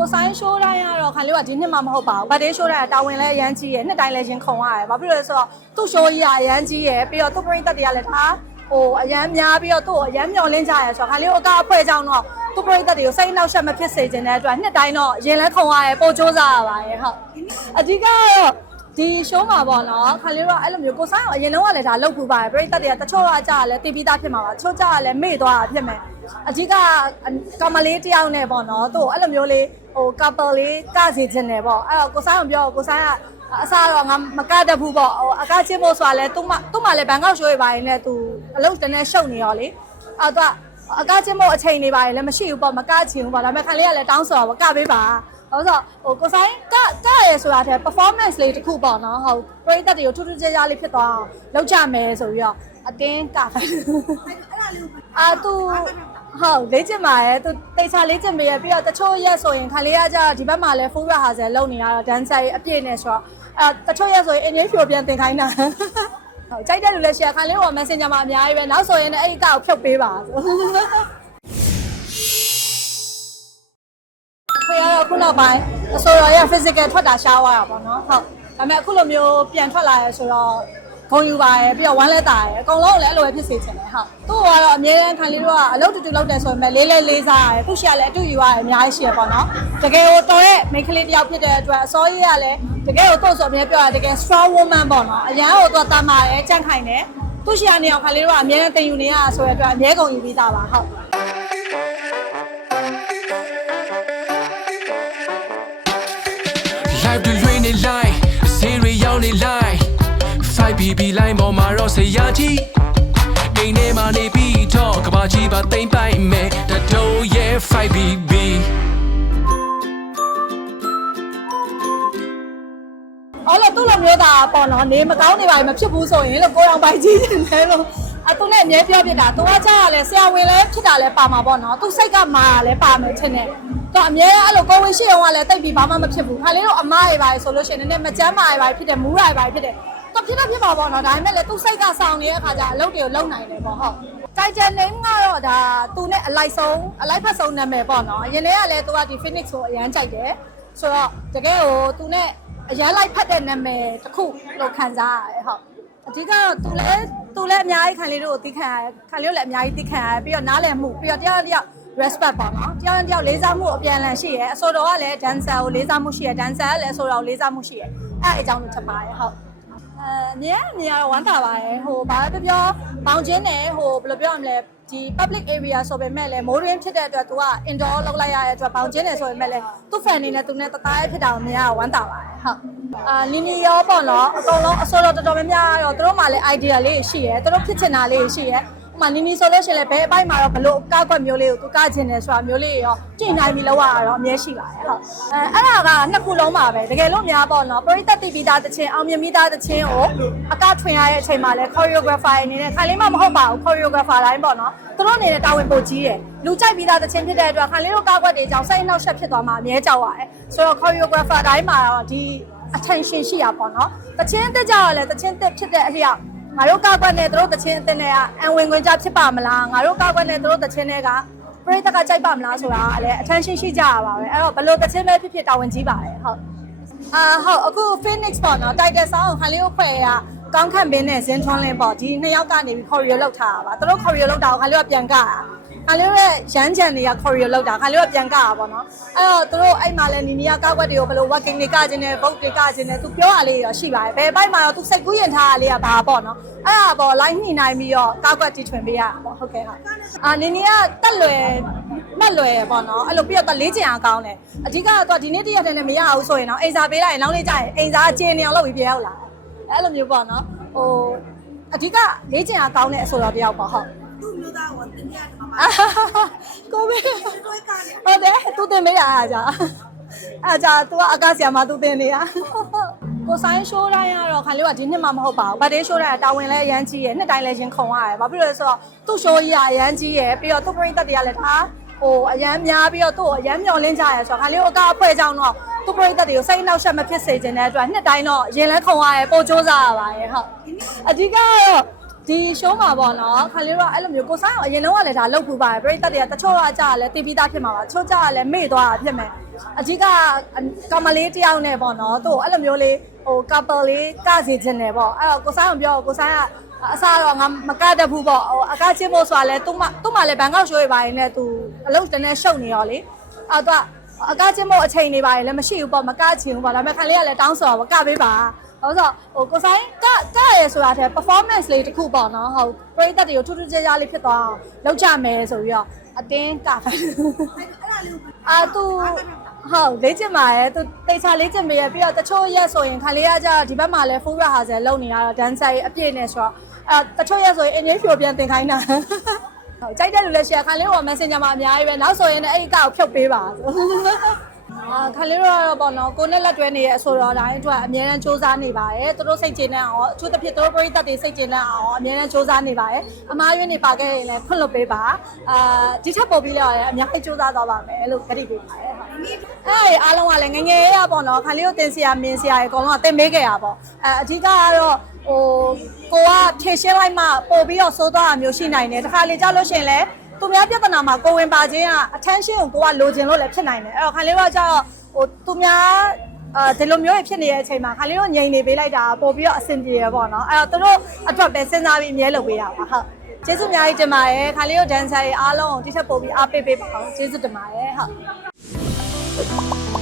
ကိုဆိုင်ရှိုးတိုင်းကတော့ခါလေးကဒီနှစ်မှမဟုတ်ပါဘူးဗတ်ဒေးရှိုးတိုင်းကတာဝန်လည်းအရန်ကြီးရယ်နှစ်တိုင်းလည်းရင်ခုံရတယ်ဘာဖြစ်လို့လဲဆိုတော့သူ့ရှိုးကြီးကအရန်ကြီးရယ်ပြီးတော့သူ့ပရိသတ်တွေကလည်းဒါဟိုအရန်များပြီးတော့သူ့ကိုအရန်မျောလင်းကြရယ်ဆိုတော့ခါလေးကအကအဖွဲကြောင်းတော့သူ့ပရိသတ်တွေကိုစိတ်နှောက်ယှက်မဖြစ်စေချင်တဲ့အတွက်နှစ်တိုင်းတော့ရင်လည်းခုံရတယ်ပို့စူးစားရပါတယ်ဟုတ်အဓိကကတော့ဒီ show မှာပေါ့နော်ခါလေးတော့အဲ့လိုမျိုးကိုဆိုင်အောင်အရင်တော့ကလည်းဒါလုပ်ပူပါတယ်ပရိသတ်တွေကတချို့ကကြာလည်းတီးပြီးသားဖြစ်မှာပါတချို့ကြာလည်းမေ့သွားတာဖြစ်မယ်အဓိကကမလေးတယောက်နဲ့ပေါ့နော်သူ့ကိုအဲ့လိုမျိုးလေး ဟို couple လေးကစေခြင်းတယ်ပေါ့အဲ့တော့ကိုဆိုင်အောင်ပြောကိုဆိုင်ကအစားတော့ငါမကတတ်ဘူးပေါ့ဟိုအကချင်းဖို့ဆိုတာလဲသူ့မသူ့မလည်းဘန်ကောက်ရှိုးရပါရင်လည်းသူအလုပ်တန်းနဲ့ရှုပ်နေရောလေအဲ့တော့အကချင်းဖို့အချိန်နေပါရင်လည်းမရှိဘူးပေါ့မကချင်ဘူးပေါ့ဒါပေမဲ့ခါလေးကလည်းတောင်းဆိုတော့ကပေးပါဟုတ်ဆိုဟိုကိုဆိုင်ကကရဲဆိုတာတဲ့ performance လေးတစ်ခုပေါ့နော်ဟုတ်ပရိသတ်တွေကိုထူးထူးခြားခြားလေးဖြစ်သွားအောင်လုပ်ကြမယ်ဆိုပြီးတော့အတင်းကဖိုင်အာသူ ဟုတ်လေ့ကျင့်ပါရဲ့သူတေချာလေ့ကျင့်ပေးရပြီးတော့တချို့ရက်ဆိုရင်ခါလေးကကြာဒီဘက်မှာလဲ full rehearsal လုပ်နေရတော့ dancer အပြည့်နဲ့ဆိုတော့အဲတချို့ရက်ဆိုရင်အင်းကြီးဖြိုပြန်သင်ခိုင်းတာဟုတ်ကြိုက်တဲ့လူလည်း share ခါလေးတော့ messenger မှာအများကြီးပဲနောက်ဆိုရင်လည်းအဲ့ဒီကောက်ဖြုတ်ပေးပါဆိုဖေကတော့ခုနောက်ပိုင်းအစိုးရရဲ့ physical ထွက်တာရှားသွားတာပေါ့နော်ဟုတ်ဒါပေမဲ့အခုလိုမျိုးပြန်ထွက်လာရဲဆိုတော့ ဂုံယူပါရယ်ပြီးတော့ဝမ်းလက်တာရယ်အကုန်လုံးလည်းအဲ့လိုပဲဖြစ်စေချင်တယ်ဟုတ်သူ့ကတော့အမြဲတမ်းခံလေးတို့ကအလုပ်တူတူလုပ်တယ်ဆိုပေမဲ့လေးလေးလေးစားရတယ်ခုရှိရလည်းအတူယူရတယ်အများကြီးရှိရပေါ့နော်တကယ်ကိုတော်ရဲ့ main ကလေးတစ်ယောက်ဖြစ်တဲ့အတွက်အစောကြီးကလည်းတကယ်ကိုသူ့ဆိုအမြဲပြောရတယ်တကယ် strong woman ပေါ့နော်အရန်ကိုသူကတာမာတယ်ကြန့်ခိုင်တယ်သူရှိရနေအောင်ခံလေးတို့ကအမြဲတမ်းတင်ယူနေရတာဆိုရတဲ့အတွက်အမြဲကုန်ယူပြီးသားပါဟုတ် 5BB line ပေါ်မှာတော့ဆရာကြီးအိမ်ထဲမှာနေပြီးတော့ကဘာကြီးပါတိမ့်ပိုင်မယ်တတိုးရဲ့ 5BB အော်လို့သူ့လိုမျိုးသားပေါ့နော်နေမကောင်းနေပါဘူးမဖြစ်ဘူးဆိုရင်လို့ကိုရောင်ပိုင်ကြီးနေတယ်လို့အတူနဲ့အမြဲပြောပြတာသူကကြာရလဲဆရာဝန်လည်းဖြစ်တာလည်းပါမှာပေါ့နော်သူစိတ်ကမာတာလည်းပါမယ်ထင်တယ်တော့အမြဲအဲ့လိုကိုဝင်ရှိအောင်ကလည်းတိတ်ပြီးဘာမှမဖြစ်ဘူးခါလေးတော့အမားရပါဆိုလို့ရှိရင်နည်းနည်းမကြမ်းမာရပါဖြစ်တယ်မူးရပါဖြစ်တယ်တော့ ဖြစ်တော့ဖြစ်ပါပေါ့နော်ဒါပေမဲ့လည်းသူစိတ်ကဆောင်နေတဲ့အခါကျအလုပ်တွေကိုလုပ်နိုင်တယ်ပေါ့ဟုတ် title name ကတော့ဒါသူနဲ့အလိုက်ဆုံးအလိုက်ဖက်ဆုံးနာမည်ပေါ့နော်အရင်တည်းကလည်းသူကဒီ Phoenix ကိုအရန်ကြိုက်တယ်ဆိုတော့တကယ်ကိုသူနဲ့အရန်လိုက်ဖက်တဲ့နာမည်တစ်ခုလို့ခံစားရတယ်ဟုတ်အဓိကတော့သူလည်းသူလည်းအများကြီးခံလေးတို့ကိုသိခံရတယ်ခံလေးတို့လည်းအများကြီးသိခံရတယ်ပြီးတော့နားလည်မှုပြီးတော့တယောက်တစ်ယောက် respect ပေါ့နော်တယောက်တစ်ယောက်လေးစားမှုအပြန်အလှန်ရှိရဲအဆိုတော်ကလည်း dancer ကိုလေးစားမှုရှိရဲ dancer ကလည်းအဆိုတော်ကိုလေးစားမှုရှိရဲအဲ့အကြောင်းကိုချက်ပါတယ်ဟုတ် အဲအမြဲအမြဲတော့ဝမ်းသာပါတယ်ဟိုဘာပဲပြောပြောဘောင်ချင်းနဲ့ဟိုဘယ်လိုပြောရမလဲဒီ public area ဆိုပေမဲ့လည်းမိုးရင်းဖြစ်တဲ့အတွက် तू က indoor လောက်လိုက်ရတဲ့အတွက်ဘောင်ချင်းနေဆိုပေမဲ့လည်းသူ့ fan နေနဲ့သူနဲ့တသားရဲ့ဖြစ်တာကိုမြင်ရဝမ်းသာပါတယ်ဟုတ်အာနီနီရောပေါ့နော်အကုန်လုံးအစောတော်တော်တော်များများတော့သူတို့မှလည်း idea လေးရှိရဲသူတို့ဖြစ်ချင်တာလေးရှိရဲဥပ မာနီနီဆိုလို့ရှိရင်လည်းဘယ်အပိုင်းမှာတော့ဘလို့ကောက်ကွက်မျိုးလေးကိုသူကကျင်တယ်ဆိုတာမျိုးလေးရောကြင်နိုင်ပြီလောက်ရတော့အမြဲရှိပါတယ်ဟုတ်အဲအဲ့ဒါကနှစ်ခုလုံးပါပဲတကယ်လို့များပေါ့နော်ပရိသတ်တိပိသားတခြင်းအောင်မြင်မိသားတခြင်းကိုအကထွင်ရတဲ့အချိန်မှာလဲ choreographer အနေနဲ့ခါလေးမှမဟုတ်ပါဘူး choreographer တိုင်းပေါ့နော်သူတို့အနေနဲ့တာဝန်ပိုကြီးတယ်လူကြိုက်ပြီးသားတခြင်းဖြစ်တဲ့အတွက်ခါလေးတို့ကောက်ကွက်တွေကြောင့်စိတ်အနှောက်အယှက်ဖြစ်သွားမှာအမြဲကြောက်ရတယ်ဆိုတော့ choreographer တိုင်းမှာတော့ဒီ attention ရှိရပေါ့နော်တခြင်းတက်ကြတော့လဲတခြင်းတက်ဖြစ်တဲ့အလျောက် ငါတို့ကောက်ကွက်နဲ့တို့တခြင်းအတင်းနဲ့ကအန်ဝင်ခွင့်ကြဖြစ်ပါမလားငါတို့ကောက်ကွက်နဲ့တို့တခြင်းတွေကပရိသတ်ကကြိုက်ပါမလားဆိုတာကလည်း attention ရှိကြရပါပဲအဲ့တော့ဘယ်လိုတခြင်းပဲဖြစ်ဖြစ်တာဝန်ကြီးပါတယ်ဟုတ်အာဟုတ်အခု Phoenix ပေါ့နော် title song ကိုခါလေးကိုဖွဲ့ရကောင်းခန့်ပင်းနဲ့ဇင်းထွန်းလင်းပေါ့ဒီနှစ်ယောက်ကနေပြီး choreo လောက်ထားတာပါသူတို့ choreo လောက်တာကိုခါလေးကပြန်ကတာ ခါလေးရဲ့ရမ်းချန်တွေက choreo လောက်တာခါလေးကပြန်ကတာပေါ့နော်အဲ့တော့သူတို့အဲ့မှာလဲနီနီကကောက်ွက်တွေကိုဘယ်လို working တွေကခြင်းနဲ့ vote တွေကခြင်းနဲ့သူပြောရလေးရောရှိပါတယ်ဘယ်ဘက်မှာတော့သူစိတ်ကူးရင်ထားရလေးကဘာပေါ့နော်အဲ့ဒါပေါ့ line နှိနိုင်ပြီးတော့ကောက်ွက်တီထွင်ပေးရတာပေါ့ဟုတ်ကဲ့ဟုတ်အာနီနီကတက်လွယ်မှတ်လွယ်ပေါ့နော်အဲ့လိုပြီးတော့လေးချင်အောင်ကောင်းတယ်အဓိကတော့ဒီနေ့တရက်တည်းနဲ့မရဘူးဆိုရင်တော့အိမ်စာပေးလိုက်ရင်နောက်နေ့ကျရင်အိမ်စာအကျင်းနေအောင်လုပ်ပြီးပြရောက်လာအဲ့လိုမျိုးပေါ့နော်ဟိုအဓိကလေးချင်အောင်ကောင်းတဲ့အဆိုတော်တယောက်ပေါ့ဟုတ်သူ့ မျိုးသားကိုတင်ပြထားမှာကိုမေတွဲကားနေဟုတ်တယ်သူတင်မေးရအားကြအားကြ तू ကအကဆရာမ तू တင်နေရကိုဆိုင်ရှိုးတိုင်းကတော့ခါလေးကဒီနှစ်မှမဟုတ်ပါဘူးဗတ်ဒေးရှိုးတိုင်းကတာဝန်လည်းအရန်ကြီးရယ်နှစ်တိုင်းလည်းရင်ခုံရတယ်ဘာဖြစ်လို့လဲဆိုတော့သူ့ရှိုးကြီးကအရန်ကြီးရယ်ပြီးတော့သူ့ပရိသတ်တွေကလည်းဒါဟိုအရန်များပြီးတော့သူ့ကိုအရန်မျောလင်းကြရယ်ဆိုတော့ခါလေးကအကအဖွဲကြောင်းတော့သူ့ပရိသတ်တွေကိုစိတ်နှောက်ယှက်မဖြစ်စေချင်တဲ့အတွက်နှစ်တိုင်းတော့ရင်လည်းခုံရတယ်ပို့စူးစားရပါတယ်ဟုတ်အဓိကကတော့ ဒီ show မှာပေါ့နော်ခါလေးတော့အဲ့လိုမျိုးကိုဆိုင်အောင်အရင်လုံးကလည်းဒါလုပ်ပူပါတယ်ပြိတ္တတွေကတချို့ကကြာလည်းတင်ပြီးသားဖြစ်မှာပါတချို့ကြာလည်းမေ့သွားတာဖြစ်မယ်အကြီးကကမလေးတယောက်နဲ့ပေါ့နော်သူ့ကိုအဲ့လိုမျိုးလေးဟို couple လေးကစီခြင်းတယ်ပေါ့အဲ့တော့ကိုဆိုင်အောင်ပြောကိုဆိုင်ကအစားတော့ငါမကတတ်ဘူးပေါ့ဟိုအကချင်းဖို့ဆိုတာလဲသူ့မသူ့မလည်းဘန်ကောက်ရှိုးရပါရင်လည်းသူအလုပ်တန်းနဲ့ရှုပ်နေရောလေအဲ့တော့အကချင်းဖို့အချိန်နေပါရင်လည်းမရှိဘူးပေါ့မကချင်ဘူးပေါ့ဒါပေမဲ့ခါလေးကလည်းတောင်းဆိုတော့ကပေးပါ ဟုတ်ဆိုဟိုကိုဆိုင်ကကရဲဆိုတာတဲ့ performance လေးတစ်ခုပေါ့နော်ဟုတ်ပရိသတ်တွေကိုထူးထူးခြားခြားလေးဖြစ်သွားအောင်လုပ်ကြမယ်ဆိုပြီးတော့အတင်းကဖိုင်အဲ့ဒါလေးကိုအာသူဟုတ်လေ့ကျင့်ပါရဲ့သူတေချာလေ့ကျင့်ပေးရပြီးတော့တချို့ရက်ဆိုရင်ခါလေးကကြဒီဘက်မှာလဲ full rehearsal လုပ်နေရတော့ dancer အပြည့်နဲ့ဆိုတော့အဲတချို့ရက်ဆိုရင် English ဖြိုပြန်သင်ခိုင်းတာဟုတ်ကြိုက်တဲ့လူလည်း share ခါလေးတော့ messenger မှာအများကြီးပဲနောက်ဆိုရင်လည်းအဲ့ဒီကောက်ဖြုတ်ပေးပါ အာခါလေးတော့ပေါ့နော်ကိုနဲ့လက်တွဲနေရအဆိုတော့ဒါအတွက်အများအားစူးစမ်းနေပါတယ်သူတို့စိတ်ကျေနပ်အောင်အထူးသဖြင့်သူတို့ပရိသတ်တွေစိတ်ကျေနပ်အောင်အများအားစူးစမ်းနေပါတယ်အမားရွေးနေပါခဲ့ရင်လည်းခွင့်လွှတ်ပေးပါအာဒီထက်ပိုပြီးတော့လည်းအများကြီးစူးစမ်းသွားပါမယ်လို့ကတိပေးပါတယ်ဟုတ်အဲ့ဒါအားလုံးကလည်းငယ်ငယ်ရပေါ့နော်ခါလေးကိုတင်စရာမင်းစရာရေအကုန်လုံးကတင်ပေးခဲ့ရပေါ့အဲအဓိကကတော့ဟိုကိုကဖြည့်ရှင်းလိုက်မှပို့ပြီးတော့စိုးသွားတာမျိုးရှိနိုင်တယ်တခါလေကြောက်လို့ရှိရင်လည်း သူများပြဿနာမှာကိုဝင်ပါခြင်းက attention ကိုကိုကလိုချင်လို့လည်းဖြစ်နိုင်တယ်အဲ့တော့ခါလေးကကြောက်ဟိုသူများအဲဒီလိုမျိုးဖြစ်နေတဲ့အချိန်မှာခါလေးတို့ငြိမ်နေပေးလိုက်တာပို့ပြီးတော့အဆင်ပြေရပေါ့နော်အဲ့တော့သူတို့အတွက်ပဲစဉ်းစားပြီးအမြဲလုပ်ပေးတာပါဟုတ်ကျေးဇူးအများကြီးတင်ပါတယ်ခါလေးတို့ dancer တွေအားလုံးကိုဒီထက်ပို့ပြီးအားပေးပေးပါအောင်ကျေးဇူးတင်ပါတယ်ဟုတ်